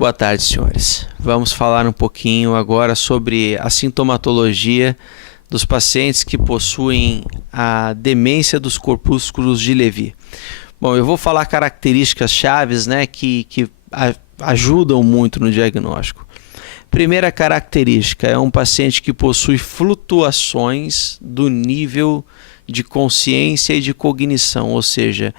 Boa tarde, senhores. Vamos falar um pouquinho agora sobre a sintomatologia dos pacientes que possuem a demência dos corpúsculos de Lewy. Bom, eu vou falar características chaves, né, que ajudam muito no diagnóstico. Primeira característica é um paciente que possui flutuações do nível de consciência e de cognição, ou seja,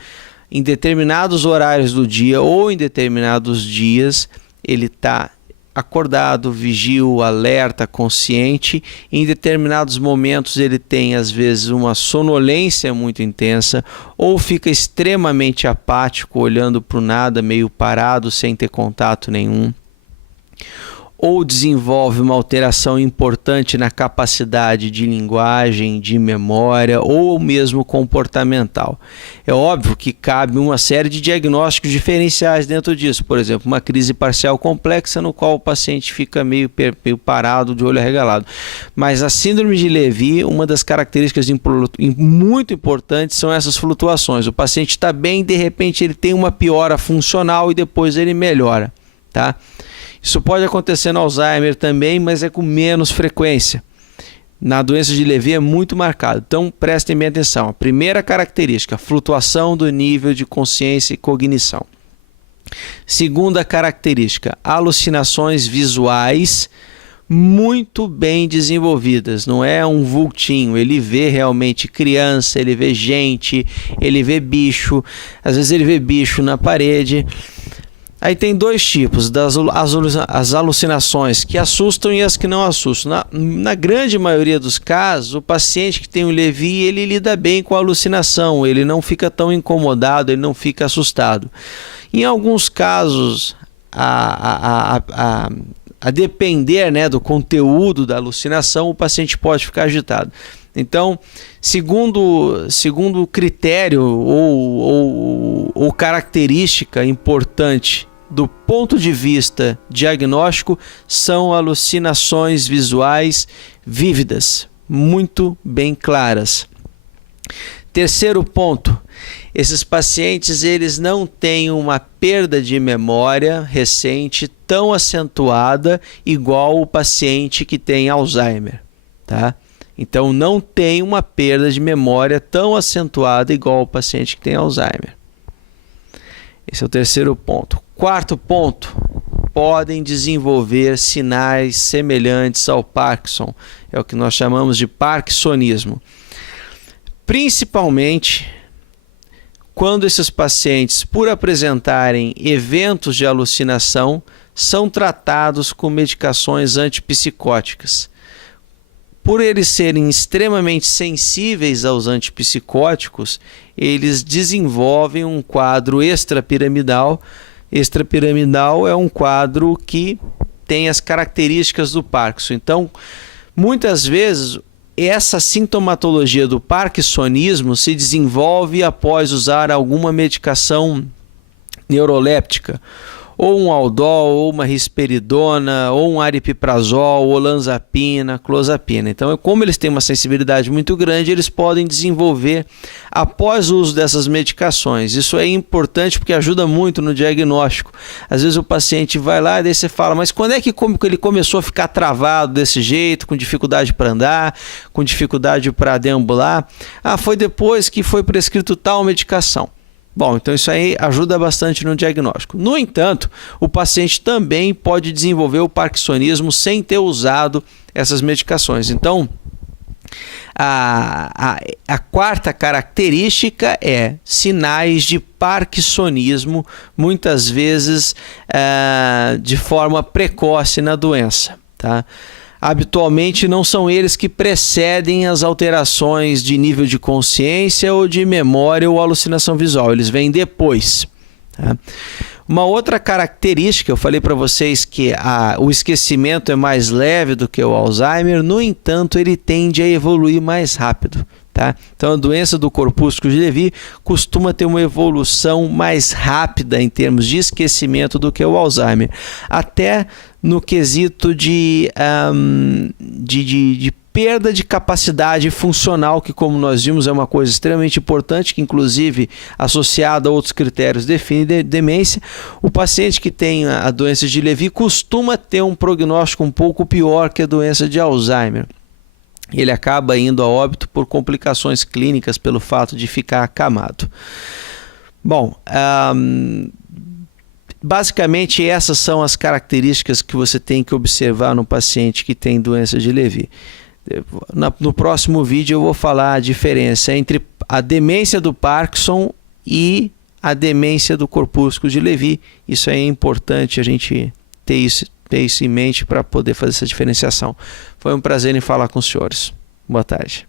em determinados horários do dia ou em determinados dias ele está acordado, vigil, alerta, consciente. Em determinados momentos ele tem às vezes uma sonolência muito intensa ou fica extremamente apático, olhando para o nada, meio parado, sem ter contato nenhum. Ou desenvolve uma alteração importante na capacidade de linguagem, de memória ou mesmo comportamental. É óbvio que cabe uma série de diagnósticos diferenciais dentro disso. Por exemplo, uma crise parcial complexa no qual o paciente fica meio parado, de olho arregalado. Mas a síndrome de Lewy, uma das características muito importantes são essas flutuações. O paciente está bem, de repente ele tem uma piora funcional e depois ele melhora, tá? Isso pode acontecer no Alzheimer também, mas é com menos frequência. Na doença de Lewy é muito marcado. Então, prestem bem atenção. A primeira característica, flutuação do nível de consciência e cognição. Segunda característica, alucinações visuais muito bem desenvolvidas. Não é um vultinho. Ele vê realmente criança, ele vê gente, ele vê bicho. Às vezes ele vê bicho na parede. Aí tem dois tipos, as alucinações que assustam e as que não assustam. Na grande maioria dos casos, o paciente que tem o Lewy, ele lida bem com a alucinação, ele não fica tão incomodado, ele não fica assustado. Em alguns casos, a depender, né, do conteúdo da alucinação, o paciente pode ficar agitado. Então, segundo critério ou característica importante do ponto de vista diagnóstico, são alucinações visuais vívidas, muito bem claras. Terceiro ponto, esses pacientes eles não têm uma perda de memória recente tão acentuada igual o paciente que tem Alzheimer, tá? Então não tem uma perda de memória tão acentuada igual o paciente que tem Alzheimer. Esse é o terceiro ponto. Quarto ponto, podem desenvolver sinais semelhantes ao Parkinson, é o que nós chamamos de parkinsonismo. Principalmente quando esses pacientes, por apresentarem eventos de alucinação, são tratados com medicações antipsicóticas. Por eles serem extremamente sensíveis aos antipsicóticos, eles desenvolvem um quadro extrapiramidal. Extrapiramidal é um quadro que tem as características do Parkinson. Então, muitas vezes, essa sintomatologia do parkinsonismo se desenvolve após usar alguma medicação neuroléptica, ou um Aldol, ou uma risperidona, ou um aripiprazol, olanzapina, clozapina. Então, como eles têm uma sensibilidade muito grande, eles podem desenvolver após o uso dessas medicações. Isso é importante porque ajuda muito no diagnóstico. Às vezes o paciente vai lá e daí você fala, mas quando é que ele começou a ficar travado desse jeito, com dificuldade para andar, com dificuldade para deambular? Ah, foi depois que foi prescrito tal medicação. Bom, então isso aí ajuda bastante no diagnóstico. No entanto, o paciente também pode desenvolver o parkinsonismo sem ter usado essas medicações. Então, a quarta característica é sinais de parkinsonismo, muitas vezes de forma precoce na doença, tá? Habitualmente não são eles que precedem as alterações de nível de consciência ou de memória ou alucinação visual, eles vêm depois, tá? Uma outra característica, eu falei para vocês que o esquecimento é mais leve do que o Alzheimer, no entanto ele tende a evoluir mais rápido, tá? Então a doença do corpúsculo de Lewy costuma ter uma evolução mais rápida em termos de esquecimento do que o Alzheimer, até no quesito de perda de capacidade funcional, que, como nós vimos, é uma coisa extremamente importante, que inclusive associada a outros critérios define demência. O paciente que tem a doença de Levy costuma ter um prognóstico um pouco pior que a doença de Alzheimer. Ele acaba indo a óbito por complicações clínicas pelo fato de ficar acamado. Bom, basicamente essas são as características que você tem que observar no paciente que tem doença de Levy. No próximo vídeo eu vou falar a diferença entre a demência do Parkinson e a demência do corpúsculo de Levy. Isso é importante a gente ter isso em mente para poder fazer essa diferenciação. Foi um prazer em falar com os senhores. Boa tarde.